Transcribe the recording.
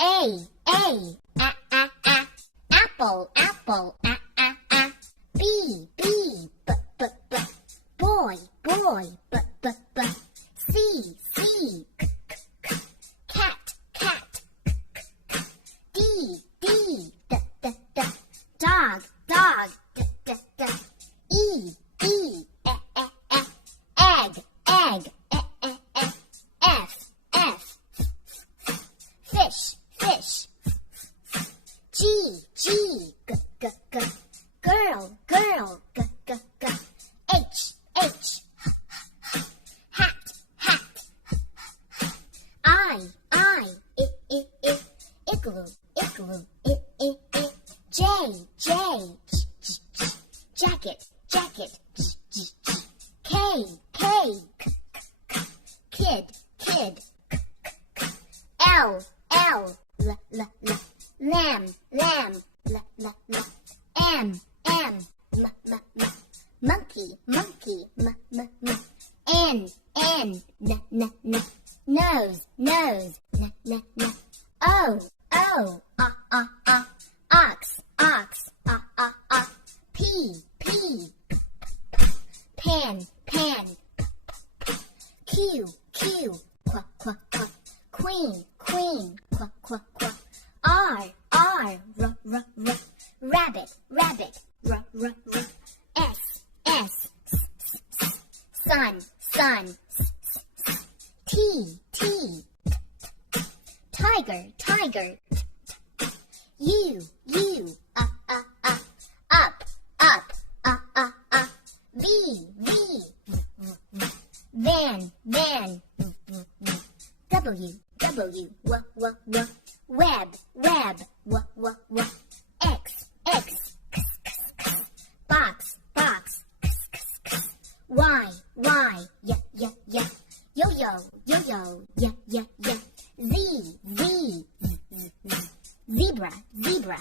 A, apple, apple, B, B, boy, boy, C, C, cat, cat, D, D, dog, dog, E, E, egg, egg, F, F, fish, fish, G, G, girl, girl, H, H, hat, hat, I, igloo, igloo, J, J, jacket, jacket, K, K, kid, kid, L, L, lamb, lamb, M, M, monkey, monkey, N, N, nose, nose, O, O, ox, ox, P, P, pan, pan, Q, Q, queen, queen, R, R, rabbit, rabbit, S, S, sun, sun, T, T, tiger, tiger, U, U, up, up, V, V, van, van, W, W, web, web, X, X, box, box, Y, Y, yo-yo, yo-yo, Z, Z, zebra, zebra,